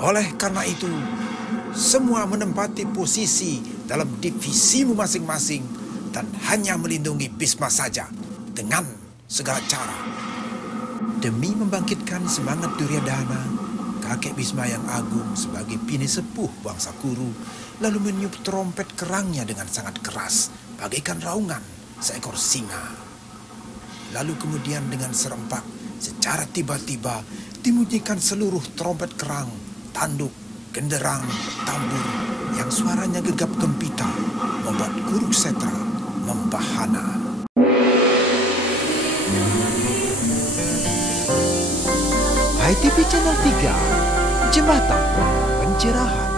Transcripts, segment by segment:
Oleh karena itu, semua menempati posisi dalam divisimu masing-masing dan hanya melindungi Bhisma saja dengan segala cara. Demi membangkitkan semangat Duryodhana, kakek Bhisma yang agung sebagai bini sepuh bangsa Kuru lalu meniup trompet kerangnya dengan sangat keras bagaikan raungan seekor singa. Lalu kemudian dengan serempak secara tiba-tiba dibunyikan seluruh trompet kerang, tanduk, genderang, tambur yang suaranya gegap gempita membuat Kurukshetra membahana. ITV Channel 3, Jembatan Pencerahan.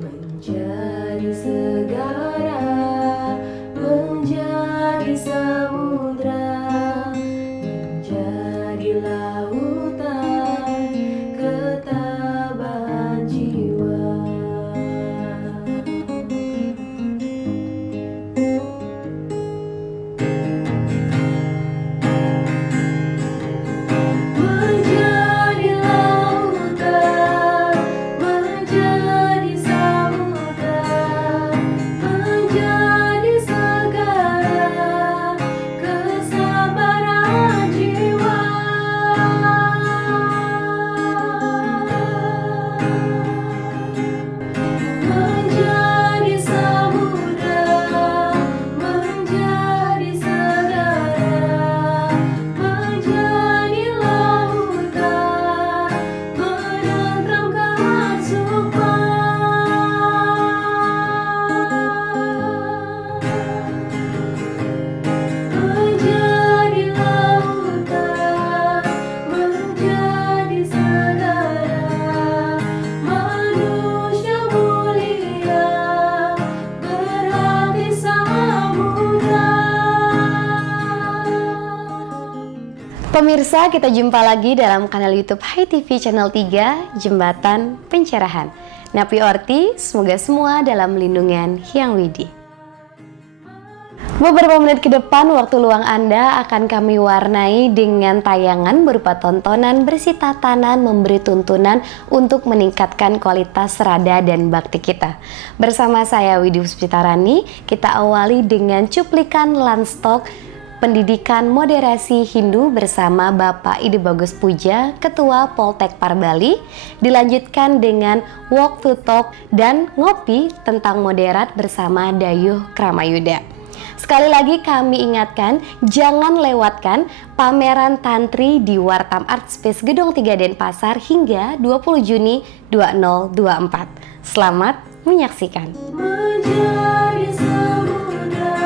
Menjadi segara, menjadi samudra, menjadi lautan, ketabahan jiwa. Menjadi lautan, menjadi samudra, menjadi segara, kesabaran jiwa. Menjadi samudra, menjadi segara, menjadi lautan, menenteramkan sumpah. Menjadi lautan, menjadi segara, manusia mulia, berhati samudra. Pemirsa, kita jumpa lagi dalam kanal YouTube ITV Channel 3, Jembatan Pencerahan. Napi Orti, semoga semua dalam lindungan Hyang Widi. Beberapa menit ke depan, waktu luang Anda akan kami warnai dengan tayangan berupa tontonan berisi tatanan memberi tuntunan untuk meningkatkan kualitas rada dan bakti kita. Bersama saya Widi Puspitarani, kita awali dengan cuplikan Landstok Pendidikan Moderasi Hindu bersama Bapak Ide Bagus Puja, Ketua Poltek Parbali, dilanjutkan dengan Walk to Talk dan Ngopi tentang moderat bersama Dayuh Kramayuda. Sekali lagi kami ingatkan, jangan lewatkan pameran Tantri di Wartam Art Space Gedung 3 Denpasar hingga 20 Juni 2024. Selamat menyaksikan. Menjadi samudra,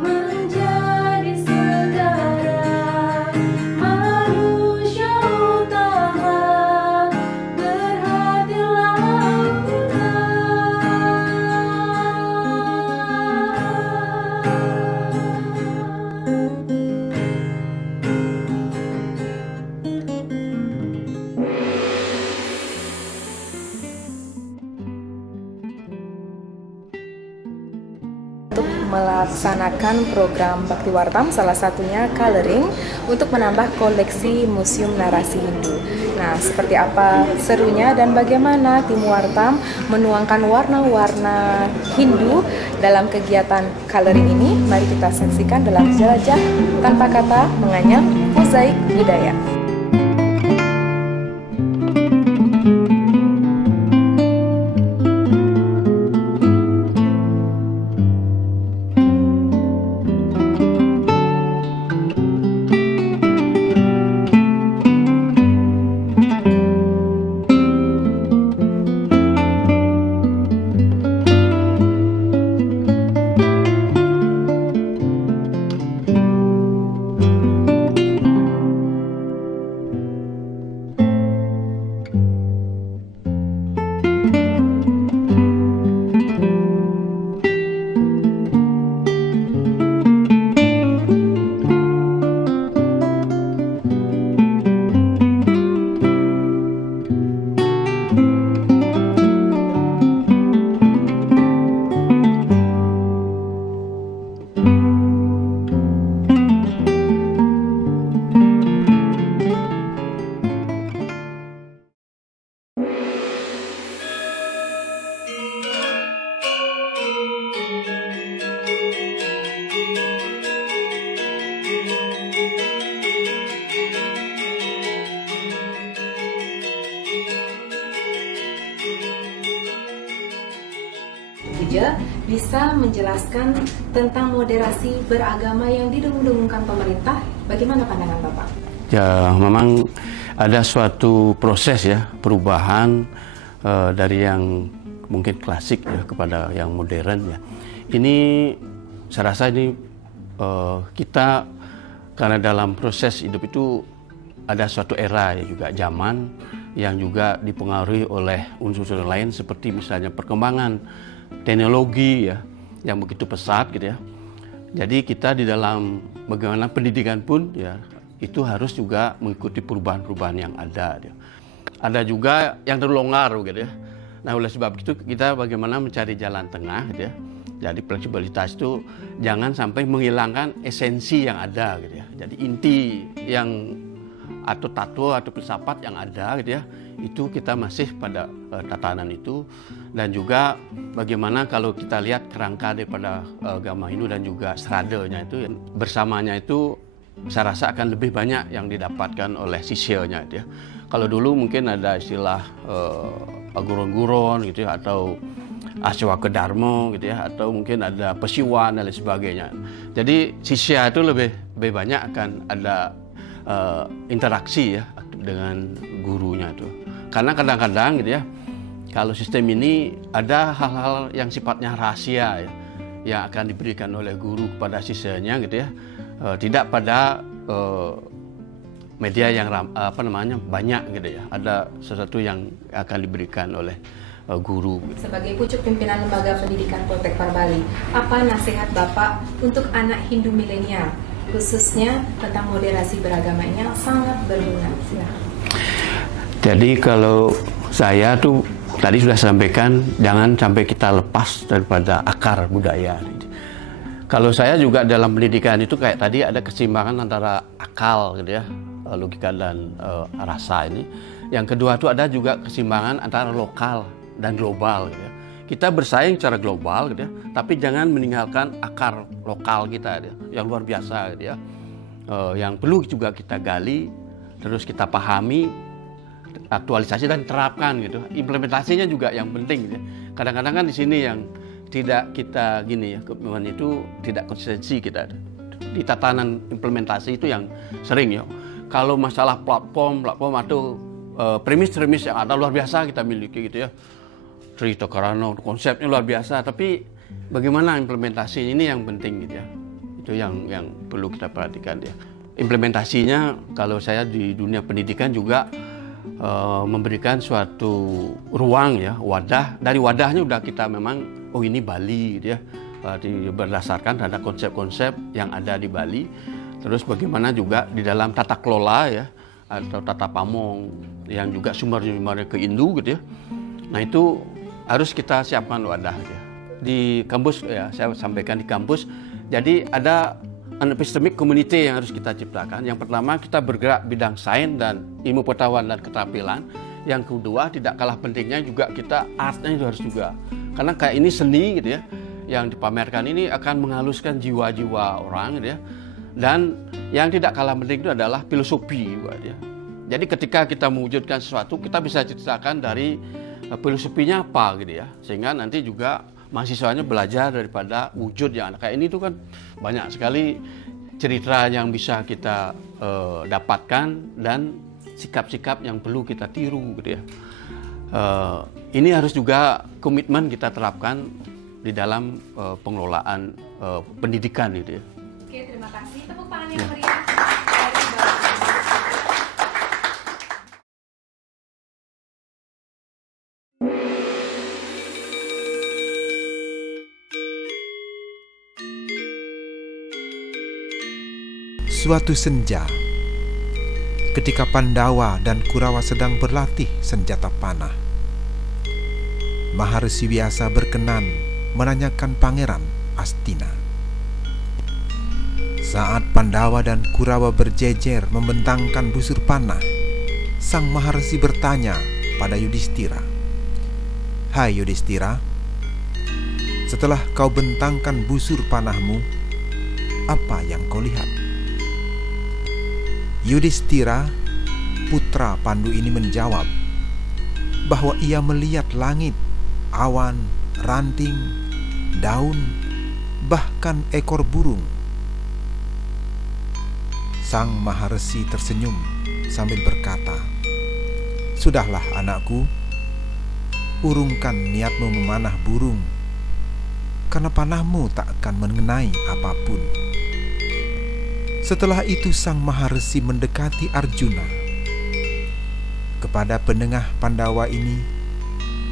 menjadi segara, manusia utama, berhati untuk melaksanakan program Bakti Wartam, salah satunya coloring untuk menambah koleksi Museum Narasi Hindu. Nah, seperti apa serunya dan bagaimana tim Wartam menuangkan warna-warna Hindu dalam kegiatan coloring ini? Mari kita saksikan dalam Jelajah Tanpa Kata Menganyam Mozaik Budaya. saja bisa menjelaskan tentang moderasi beragama yang didengung-dengungkan pemerintah. Bagaimana pandangan Bapak? Ya, memang ada suatu proses ya, perubahan dari yang mungkin klasik ya kepada yang modern ya. Ini saya rasa ini kita karena dalam proses hidup itu ada suatu era ya, juga zaman yang juga dipengaruhi oleh unsur-unsur lain seperti misalnya perkembangan teknologi ya yang begitu pesat gitu ya. Jadi kita di dalam bagaimana pendidikan pun ya itu harus juga mengikuti perubahan-perubahan yang ada. Ya. Ada juga yang terlonggar gitu ya. Nah oleh sebab itu kita bagaimana mencari jalan tengah gitu ya. Jadi fleksibilitas itu jangan sampai menghilangkan esensi yang ada gitu ya. Jadi inti yang atau tato atau filsafat yang ada gitu ya. Itu kita masih pada tatanan itu. Dan juga bagaimana kalau kita lihat kerangka daripada agama Hindu dan juga stradanya itu bersamanya itu saya rasa akan lebih banyak yang didapatkan oleh sisyanya gitu ya. Kalau dulu mungkin ada istilah guron-guron gitu ya, atau Aswaka Dharma gitu ya, atau mungkin ada Pasiwan dan lain sebagainya. Jadi sisya itu lebih banyak akan ada interaksi ya dengan gurunya itu. Karena kadang-kadang gitu ya, kalau sistem ini ada hal-hal yang sifatnya rahasia ya, yang akan diberikan oleh guru kepada sisyanya gitu ya, tidak pada media yang banyak gitu ya. Ada sesuatu yang akan diberikan oleh guru. Sebagai pucuk pimpinan lembaga pendidikan Poltekpar Bali, apa nasihat Bapak untuk anak Hindu milenial, khususnya tentang moderasi beragamanya sangat berguna? Silakan. Jadi kalau saya tuh tadi sudah sampaikan, jangan sampai kita lepas daripada akar budaya. Kalau saya juga dalam pendidikan itu kayak tadi ada keseimbangan antara akal gitu ya, logika dan rasa ini. Yang kedua itu ada juga keseimbangan antara lokal dan global gitu ya. Kita bersaing secara global gitu ya, tapi jangan meninggalkan akar lokal kita gitu ya, yang luar biasa gitu ya. Yang perlu juga kita gali, terus kita pahami, aktualisasi dan terapkan gitu. Implementasinya juga yang penting gitu ya. Kadang-kadang kan di sini yang tidak kita gini ya, kemudian itu tidak konsistensi kita di tatanan implementasi itu yang sering ya. Kalau masalah platform atau premis yang ada luar biasa kita miliki gitu ya, cerita karena konsepnya luar biasa, tapi bagaimana implementasi ini yang penting gitu ya. Itu yang perlu kita perhatikan ya. Implementasinya kalau saya di dunia pendidikan juga memberikan suatu ruang ya, wadah. Dari wadahnya udah kita memang ini Bali gitu ya, berdasarkan terhadap konsep-konsep yang ada di Bali. Terus bagaimana juga di dalam tata kelola ya, atau tata pamong yang juga sumber-sumbernya ke Hindu gitu ya. Nah itu harus kita siapkan wadah ya. Di kampus ya, saya sampaikan di kampus, jadi ada epistemic community yang harus kita ciptakan. Yang pertama kita bergerak bidang sains dan ilmu pengetahuan dan keterampilan. Yang kedua tidak kalah pentingnya juga kita artnya itu harus juga. Karena kayak ini seni gitu ya, yang dipamerkan ini akan menghaluskan jiwa-jiwa orang gitu ya. Dan yang tidak kalah penting itu adalah filosofi gitu ya. Jadi ketika kita mewujudkan sesuatu, kita bisa ceritakan dari filosofinya apa gitu ya. Sehingga nanti juga mahasiswanya belajar daripada wujud yang kayak ini tuh kan banyak sekali cerita yang bisa kita dapatkan dan sikap-sikap yang perlu kita tiru gitu ya. Ini harus juga komitmen kita terapkan di dalam pengelolaan pendidikan gitu ya. Oke, terima kasih. Tepuk tangan yang meriah dari Bapak. Suatu senja, ketika Pandawa dan Kurawa sedang berlatih senjata panah, Maharsi Vyasa berkenan menanyakan Pangeran Astina. Saat Pandawa dan Kurawa berjejer membentangkan busur panah, sang Maharsi bertanya pada Yudhistira, "Hai Yudhistira, setelah kau bentangkan busur panahmu, apa yang kau lihat?" Yudhistira, putra Pandu ini menjawab bahwa ia melihat langit, awan, ranting, daun, bahkan ekor burung. Sang Maharesi tersenyum sambil berkata, "Sudahlah anakku, urungkan niatmu memanah burung, karena panahmu tak akan mengenai apapun." Setelah itu sang Maharesi mendekati Arjuna. Kepada penengah Pandawa ini,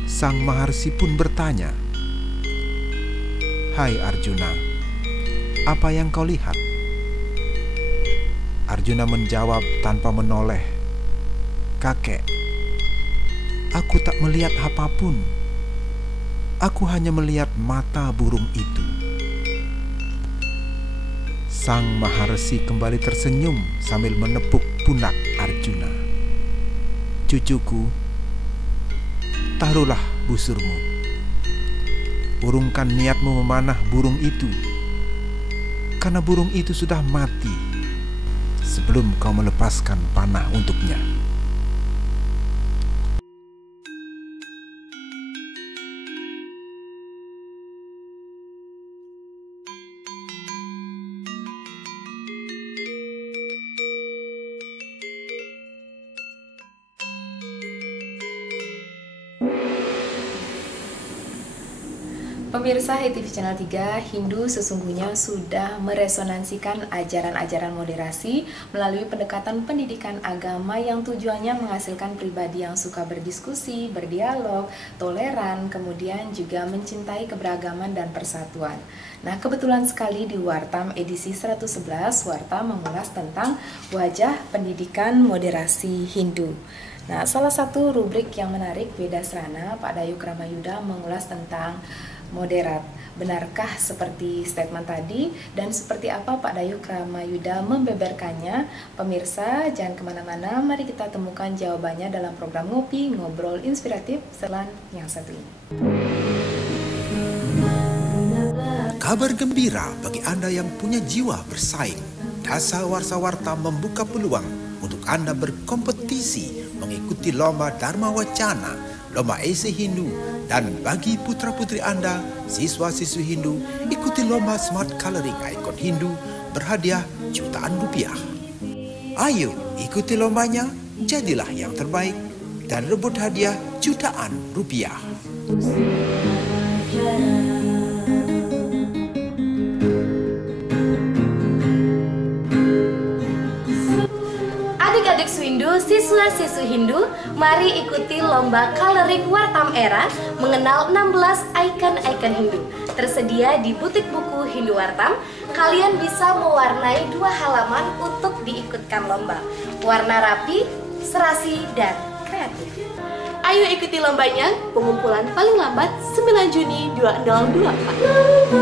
sang Maharesi pun bertanya, "Hai Arjuna, apa yang kau lihat?" Arjuna menjawab tanpa menoleh, "Kakek, aku tak melihat apapun. Aku hanya melihat mata burung itu." Sang Maharesi kembali tersenyum sambil menepuk pundak Arjuna. "Cucuku, taruhlah busurmu. Urungkan niatmu memanah burung itu, karena burung itu sudah mati sebelum kau melepaskan panah untuknya." Pemirsa HTV Channel 3, Hindu sesungguhnya sudah meresonansikan ajaran-ajaran moderasi melalui pendekatan pendidikan agama yang tujuannya menghasilkan pribadi yang suka berdiskusi, berdialog, toleran, kemudian juga mencintai keberagaman dan persatuan. Nah, kebetulan sekali di Wartam edisi 111, Wartam mengulas tentang wajah pendidikan moderasi Hindu. Nah, salah satu rubrik yang menarik Vedasrana, Pak Dayuk Ramayuda mengulas tentang moderat. Benarkah seperti statement tadi dan seperti apa Pak Dayuk Ramayuda membeberkannya? Pemirsa, jangan kemana-mana, mari kita temukan jawabannya dalam program Ngopi Ngobrol Inspiratif setelah yang satu ini. Kabar gembira bagi Anda yang punya jiwa bersaing. Dasa Warsa Warta membuka peluang untuk Anda berkompetisi mengikuti lomba Dharma Wacana, lomba esai Hindu, dan bagi putra-putri Anda, siswa-siswi Hindu, ikuti lomba Smart Coloring Ikon Hindu berhadiah jutaan rupiah. Ayo ikuti lombanya, jadilah yang terbaik, dan rebut hadiah jutaan rupiah. Adik-adik Swindu, siswa-siswi Hindu, mari ikuti lomba Coloring Wartam Era mengenal 16 ikon-ikon Hindu. Tersedia di butik buku Hindu Wartam. Kalian bisa mewarnai 2 halaman untuk diikutkan lomba. Warna rapi, serasi, dan kreatif. Ayo ikuti lombanya, pengumpulan paling lambat 9 Juni 2024.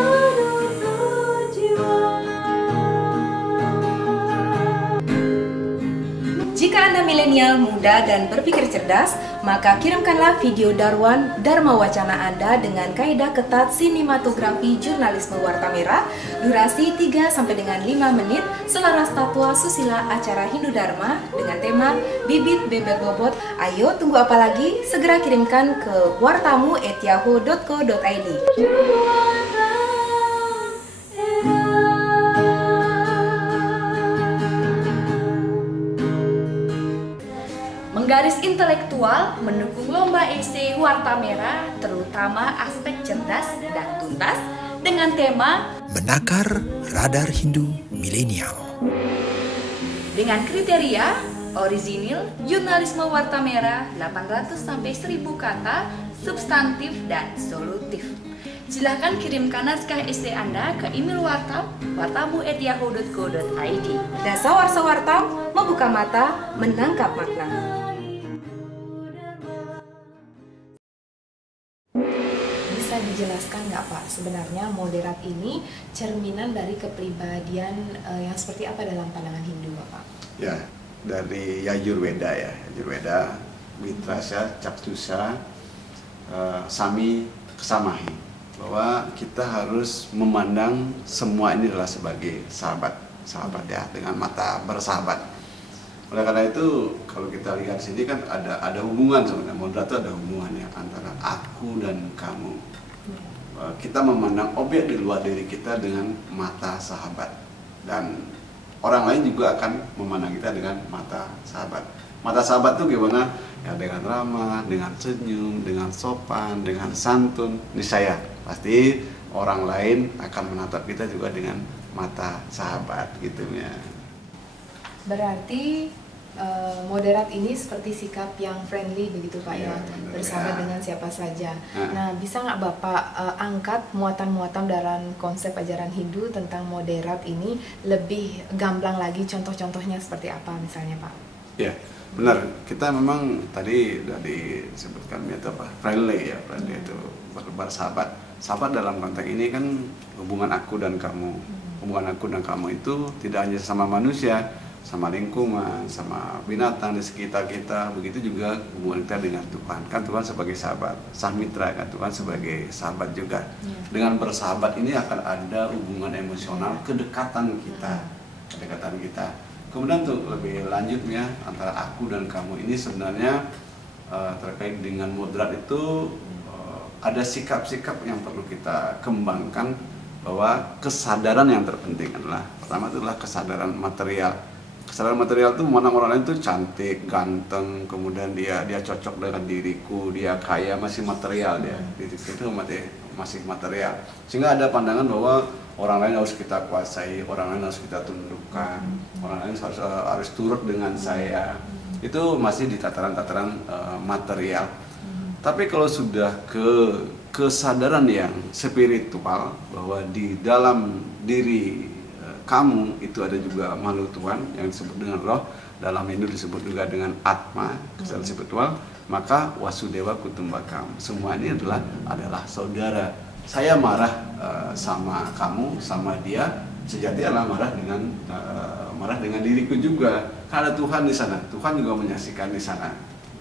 Jika Anda milenial, muda, dan berpikir cerdas, maka kirimkanlah video Darwan Dharma Wacana Anda dengan kaidah ketat sinematografi jurnalisme Warta Merah, durasi 3 sampai dengan 5 menit, selaras tatwa susila acara Hindu Dharma dengan tema Bibit Bebek Bobot. Ayo, tunggu apa lagi? Segera kirimkan ke wartamu@yahoo.co.id. Garis intelektual mendukung lomba esai Warta Merah, terutama aspek cerdas dan tuntas dengan tema Menakar Radar Hindu Milenial. dengan kriteria orisinil, jurnalisme Warta Merah 800 sampai 1000 kata, substantif dan solutif. Silahkan kirimkan naskah esai Anda ke email Wartam, wartamu@yahoo.co.id. Dasa Warsa Wartam, membuka mata, menangkap makna. Bisa dijelaskan nggak Pak, sebenarnya moderat ini cerminan dari kepribadian yang seperti apa dalam pandangan Hindu Bapak? Ya, dari Yajurveda ya, Yajurveda, Mitrasya, Captusa, Sami, Kesamahi, bahwa kita harus memandang semua ini adalah sebagai sahabat ya, dengan mata bersahabat. Oleh karena itu, kalau kita lihat sini kan ada hubungan sebenarnya, moderat itu ada hubungannya antara aku dan kamu. kita memandang objek di luar diri kita dengan mata sahabat, dan orang lain juga akan memandang kita dengan mata sahabat. Mata sahabat tuh gimana? Ya dengan ramah, dengan senyum, dengan sopan, dengan santun. Ini saya pasti orang lain akan menatap kita juga dengan mata sahabat gitu ya. Berarti moderat ini seperti sikap yang friendly begitu Pak Iya, ya, benar, bersahabat ya. dengan siapa saja. Nah. Nah, bisa nggak Bapak angkat muatan-muatan dalam konsep ajaran Hindu tentang moderat ini lebih gamblang lagi, contoh-contohnya seperti apa misalnya Pak? Ya, benar. Kita memang tadi sudah disebutkan itu apa? Friendly ya, friendly itu bersahabat. Sahabat dalam konteks ini kan hubungan aku dan kamu. Hubungan aku dan kamu itu tidak hanya sama manusia, sama lingkungan, sama binatang di sekitar kita. Begitu juga hubungan kita dengan Tuhan. Kan Tuhan sebagai sahabat, sah mitra kan, Tuhan sebagai sahabat juga. Dengan bersahabat ini akan ada hubungan emosional, kedekatan kita. Kemudian untuk lebih lanjutnya antara aku dan kamu ini sebenarnya terkait dengan moderat itu ada sikap-sikap yang perlu kita kembangkan, bahwa kesadaran yang terpenting adalah pertama adalah kesadaran material. Kesadaran material itu memandang orang lain itu cantik, ganteng, kemudian dia cocok dengan diriku, dia kaya, masih material dia. Itu masih material. Sehingga ada pandangan bahwa orang lain harus kita kuasai, orang lain harus kita tundukkan, orang lain harus turut dengan saya. Itu masih di tataran-tataran material. Tapi kalau sudah ke kesadaran yang spiritual, bahwa di dalam diri kamu itu ada juga makhluk Tuhan yang disebut dengan roh, dalam Hindu disebut juga dengan atma, kesadaran spiritual, maka Wasudeva Kutumbakam. Semua ini adalah saudara. Saya marah sama kamu, sama dia, sejati adalah marah dengan diriku juga. Karena Tuhan di sana, Tuhan juga menyaksikan di sana.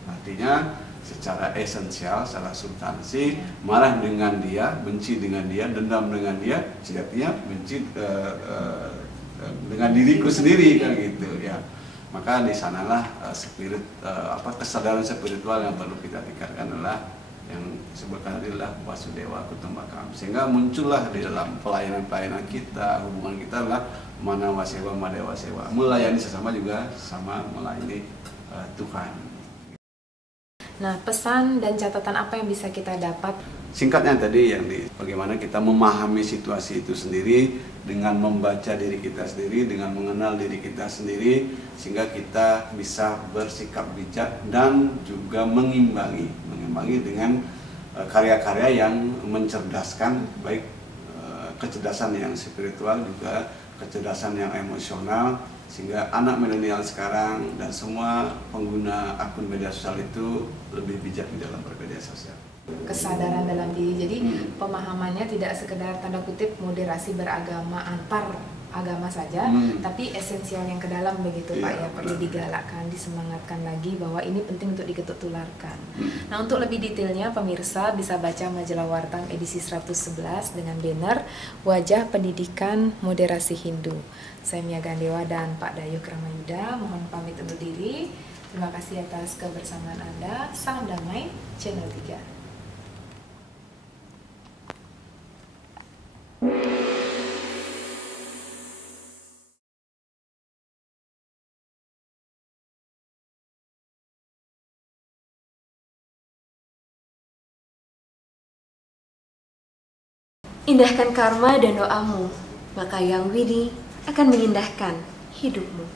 Artinya secara esensial, secara substansi, marah dengan dia, benci dengan dia, dendam dengan dia, sejatinya benci dengan diriku sendiri kan gitu ya. Maka di sanalah kesadaran spiritual yang perlu kita tingkatkan adalah yang disebutkan tadi adalah Wasudeva Kutumbakam. Sehingga muncullah di dalam pelayanan kita, hubungan kita adalah mana wasewa, madewa sewa, melayani sesama juga sama melayani Tuhan. Nah, pesan dan catatan apa yang bisa kita dapat? Singkatnya tadi bagaimana kita memahami situasi itu sendiri dengan membaca diri kita sendiri, dengan mengenal diri kita sendiri, sehingga kita bisa bersikap bijak dan juga mengimbangi dengan karya-karya yang mencerdaskan, baik kecerdasan yang spiritual juga kecerdasan yang emosional, sehingga anak milenial sekarang dan semua pengguna akun media sosial itu lebih bijak di dalam bermedia sosial. Kesadaran dalam diri, jadi pemahamannya tidak sekedar tanda kutip moderasi beragama antar agama saja, tapi esensial yang ke dalam begitu Pak ya, perlu digalakkan, disemangatkan lagi bahwa ini penting untuk diketuk tularkan. Nah, untuk lebih detailnya pemirsa bisa baca majalah Wartam edisi 111 dengan banner Wajah Pendidikan Moderasi Hindu. Saya Mia Gandewa dan Pak Dayuk Ramayuda mohon pamit undur diri. Terima kasih atas kebersamaan Anda. Salam damai, Channel 3. Indahkan karma dan doamu, maka Yang Widi akan mengindahkan hidupmu.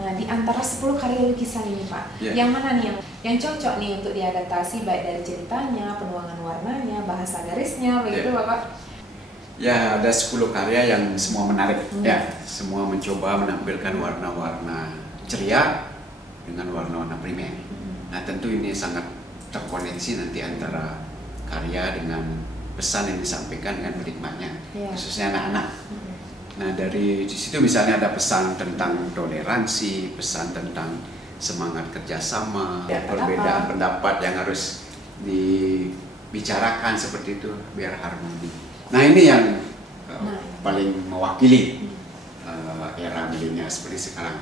Nah, di antara 10 karya lukisan ini Pak, Ya. yang mana nih yang cocok nih untuk diadaptasi baik dari ceritanya, penuangan warnanya, bahasa garisnya, begitu Ya. Bapak? Ya, ada 10 karya yang semua menarik. Ya, semua mencoba menampilkan warna-warna ceria dengan warna-warna primer. Nah, tentu ini sangat terkoneksi nanti antara karya dengan pesan yang disampaikan dengan penikmatnya, Ya. khususnya anak-anak. Nah, dari di situ misalnya ada pesan tentang toleransi, pesan tentang semangat kerjasama, perbedaan pendapat yang harus dibicarakan seperti itu biar harmoni. Nah, ini yang paling mewakili era milenial seperti sekarang.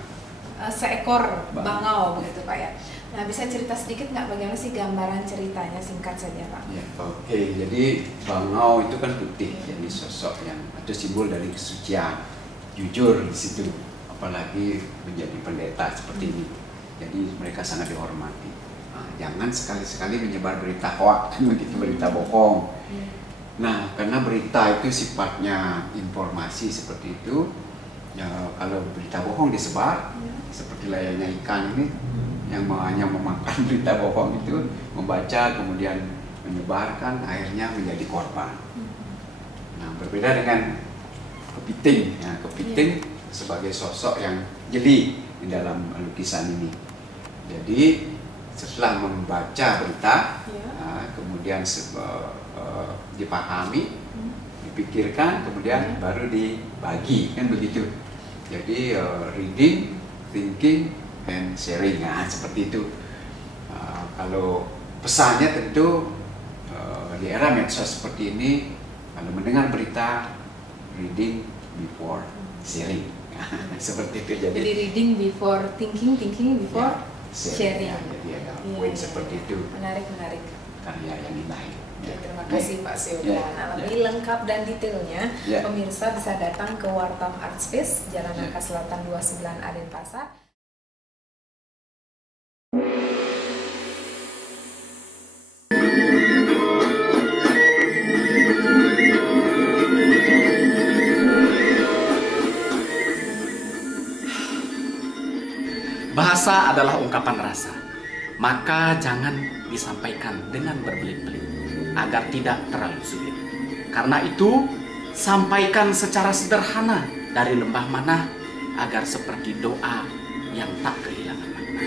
Seekor bangau begitu Pak ya. Nah, bisa cerita sedikit nggak bagaimana sih gambaran ceritanya, singkat saja Pak? Ya, oke. Jadi bangau itu kan putih, jadi sosok yang atau simbol dari kesucian, jujur di situ. Apalagi menjadi pendeta seperti ini. Jadi mereka sangat dihormati. Nah, jangan sekali-sekali menyebar berita hoax, begitu berita bohong. Nah, karena berita itu sifatnya informasi seperti itu. Ya, kalau berita bohong disebar, seperti layaknya ikan ini yang hanya memakan berita bohong itu, membaca kemudian menyebarkan, akhirnya menjadi korban. Nah, berbeda dengan kepiting. Nah, kepiting sebagai sosok yang jeli di dalam lukisan ini. Jadi setelah membaca berita, kemudian dipahami, dipikirkan, kemudian baru dibagi, kan begitu. Jadi reading, thinking, and sharing, nah seperti itu. Kalau pesannya tentu di era medsos seperti ini, kalau mendengar berita, reading before sharing, seperti itu. Jadi reading before thinking, thinking before sharing. Ya, jadi ada poin seperti itu. Menarik. Karya yang lain. Ya, terima kasih Pak Siodan. Lebih lengkap dan detailnya, pemirsa bisa datang ke Wartam Art Space, Jalan Nangka Selatan 29 Denpasar. Bahasa adalah ungkapan rasa, maka jangan disampaikan dengan berbelit-belit agar tidak terlalu sulit. Karena itu, sampaikan secara sederhana dari lembah mana agar seperti doa yang tak kehilangan makna.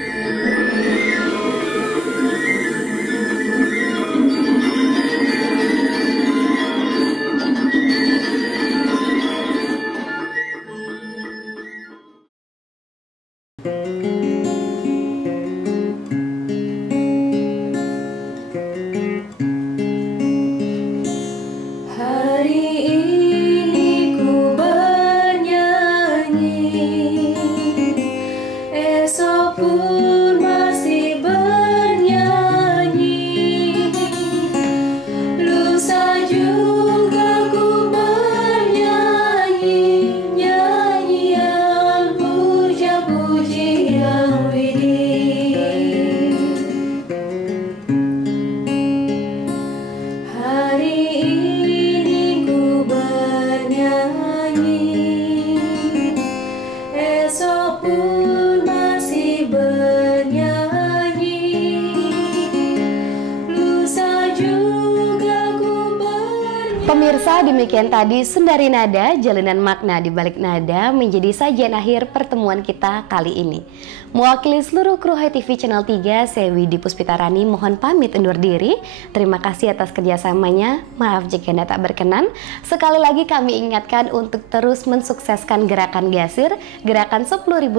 Pemirsa, demikian tadi Sundari Nada, jalinan makna di balik nada menjadi sajian akhir pertemuan kita kali ini. Mewakili seluruh kru Hai TV Channel 3, saya Widi Puspitarani mohon pamit undur diri. Terima kasih atas kerjasamanya, maaf jika Anda tak berkenan. Sekali lagi kami ingatkan untuk terus mensukseskan gerakan Gasir, gerakan Rp10.000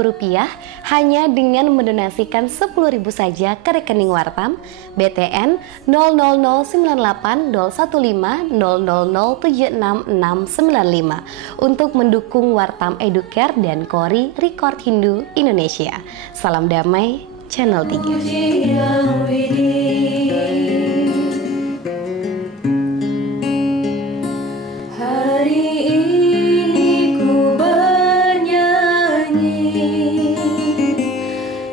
hanya dengan mendonasikan Rp10.000 saja ke rekening Wartam BTN 00098015000769695 untuk mendukung Wartam Educare dan Kori Record Hindu Indonesia. Salam damai, Channel 3. Hari ini ku bernyanyi,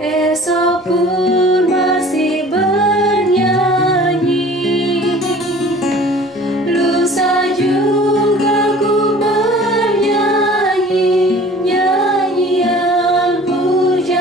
esok pun masih bernyanyi, lusa juga ku bernyanyi, nyanyian puja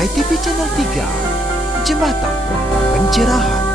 HiTV Channel 3, Jembatan Pencerahan.